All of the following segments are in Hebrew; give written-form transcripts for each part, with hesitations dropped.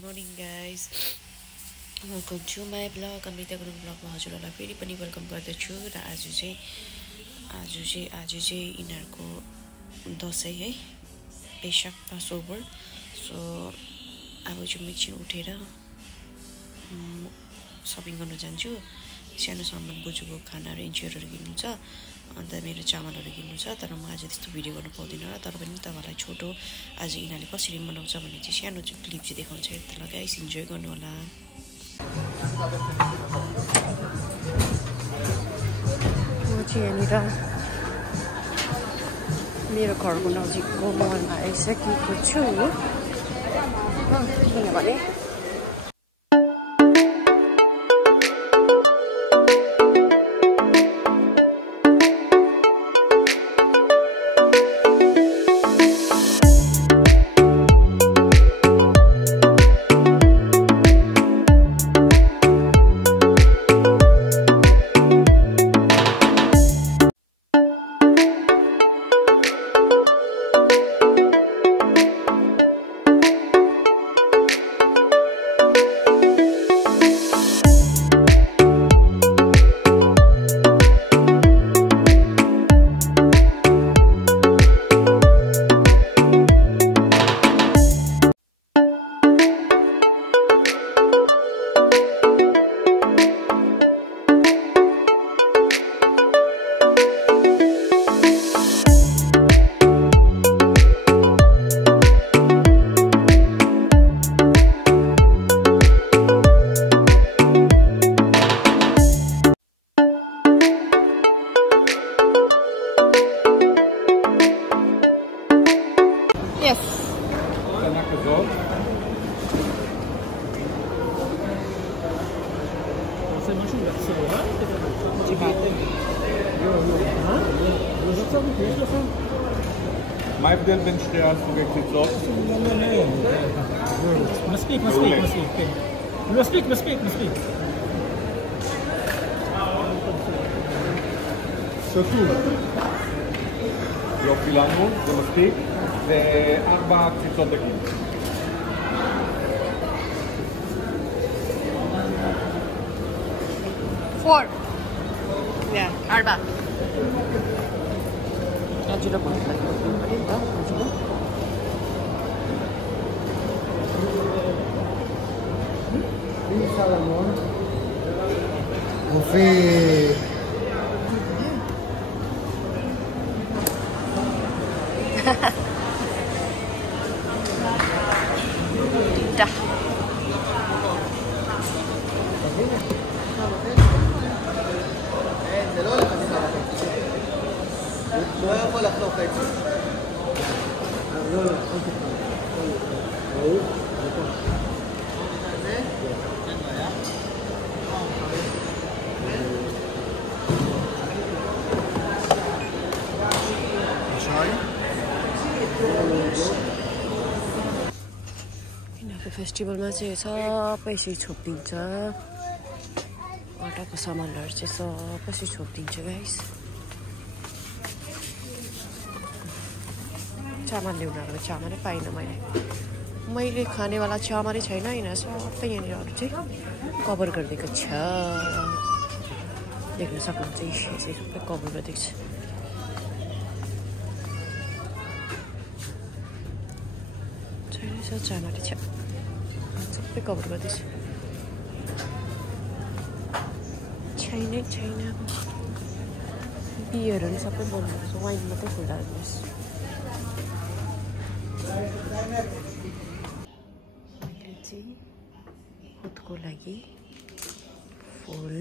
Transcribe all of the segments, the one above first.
morning guys, welcome to my vlog. Amrita गुरुङ ब्लगमा हजुरहरूलाई फेरि पनि वेलकम गर्दछु र आज चाहिँ यिनीहरूको दसैँ है, पेशक पासओभर। सो अब चाहिँ मिक्सिन उठेर सपिङ गर्न जान्छु। सानो सामान बोजूको खानाहरू इन्स्योरहरू किन्नु छ, अन्त मेरो चामलहरू किन्नु छ। तर म आज त्यस्तो भिडियो गर्न पाउँदिनँ र तर पनि तपाईँलाई छोटो आज यिनीहरूले कसरी मनाउँछ भन्ने चाहिँ सानो चाहिँ क्लिप चाहिँ देखाउँछ। ल गाइस, इन्जोय गर्नु होला। म चाहिँ यहाँनिर मेरो घरको नजिकको मलमा आइसकेको छु किनभने מה ההבדל בין שתי הסוגי קציצות? מספיק, כן. מספיק. סטור. יופי לנו, זה מספיק. זה 4 קציצות דגים. Four. Yeah, 4. Ajuda po. وفي לא יכול לחלוף את זה. यिनीहरूको फेस्टिभलमा चाहिँ सबै छोपिदिन्छ, आटाको सामानहरू चाहिँ सबै छोपिदिन्छ गाइस। चामल ल्याउनु आएको चामलै पाइनँ मैले खानेवाला चामलै छैन। यिनीहरू सबै यहाँनिर अरू चाहिँ कभर गरिदिएको छ, देख्न सक्नुहुन्छ। एसिया चाहिँ सबै कभर गरिदिएको छ। छैन चामलै छ, सबै कभर गर्दैछ। छैन बियरहरू पनि सबै बनाउनु, वाइन मात्रै खुल्दा हेर्नुहोस्। मैले चाहिँ खुदको लागि फुल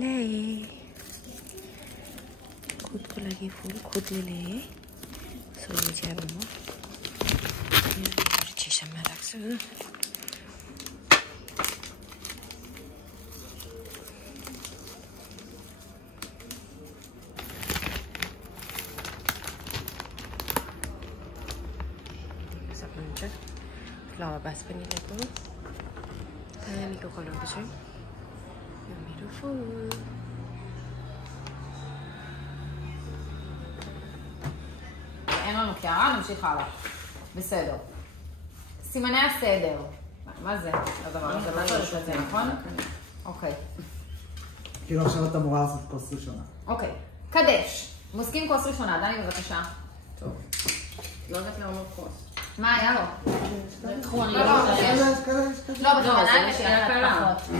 ल्याएँ, खुदको लागि फुल खुदले ल्याएँ। सो यो चाहिँ अब म चिसोमा राख्छु। सक्नुहुन्छ फ्लावर बास पनि ल्याएको, दामीको कलरको छ यो मेरो फुल। אין לנו קערה, נמשיך הלאה. בסדר. סימני הסדר. מה זה? הדבר הזה, לא צריך את זה, נכון? אוקיי. כאילו עכשיו את אמורה לעשות כוס ראשונה. אוקיי. קדש. מוסקים כוס ראשונה, דני בבקשה. טוב. לא יודעת למה כוס. מה היה לו? קחו, אני לא, לא לא, בכוונה יש לי אחת פחות.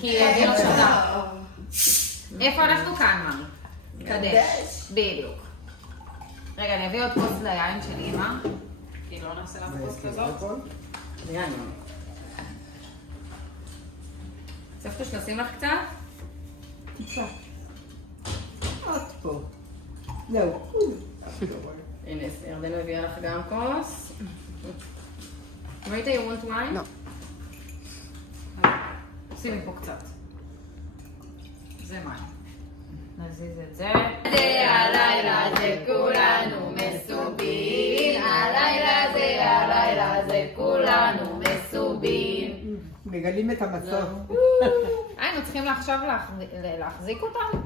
כי הגיל לא שתה. איפה אנחנו כאן, ממי? קדש. בדיוק. רגע, אני אביא עוד כוס ליין של אמא. כי לא נעשה לה כוס כזאת. זה יין. סבתו שנשים לך קצת? טיפה. עוד פה. זהו. הנה, ירדן הביאה לך גם כוס. ראית you want wine? לא. שימי פה קצת. זה מים. נזיז את זה. הלילה זה כולנו מסובים. הלילה זה כולנו מסובים. מגלים את המצב. היינו צריכים עכשיו להחזיק אותם?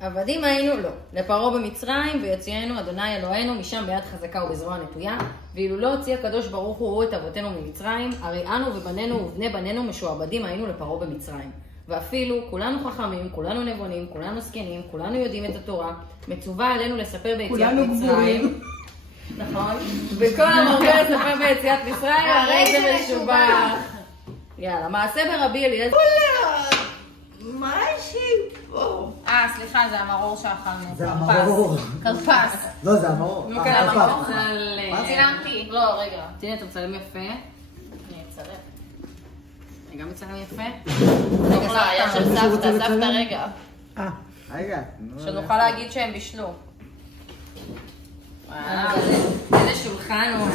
עבדים היינו לא, לפרעה במצרים ויוציאנו אדוני אלוהינו משם ביד חזקה ובזרוע נטויה, ואילו לא הוציא הקדוש ברוך הוא את אבותינו ממצרים, הרי אנו ובנינו ובני בנינו משועבדים היינו לפרעה במצרים. ואפילו כולנו חכמים, כולנו נבונים, כולנו זקנים, כולנו יודעים את התורה, מצווה עלינו לספר ביציאת מצרים. נכון? וכל המרבה לספר ביציאת מצרים, הרי זה משובח. יאללה, מעשה ברבי אליעזר. מה יש לי פה? סליחה, זה המרור שאכלנו. זה המרור. כרפס. לא, זה המרור. נו, כן, המרור. מה? צילמתי. לא, רגע. תראי, אתה מצלם יפה. אני אצלם. אני גם מצלם יפה. רגע, היה של סבתא, רגע. רגע. שנוכל להגיד שהם בישלו. איזה שולחן הוא.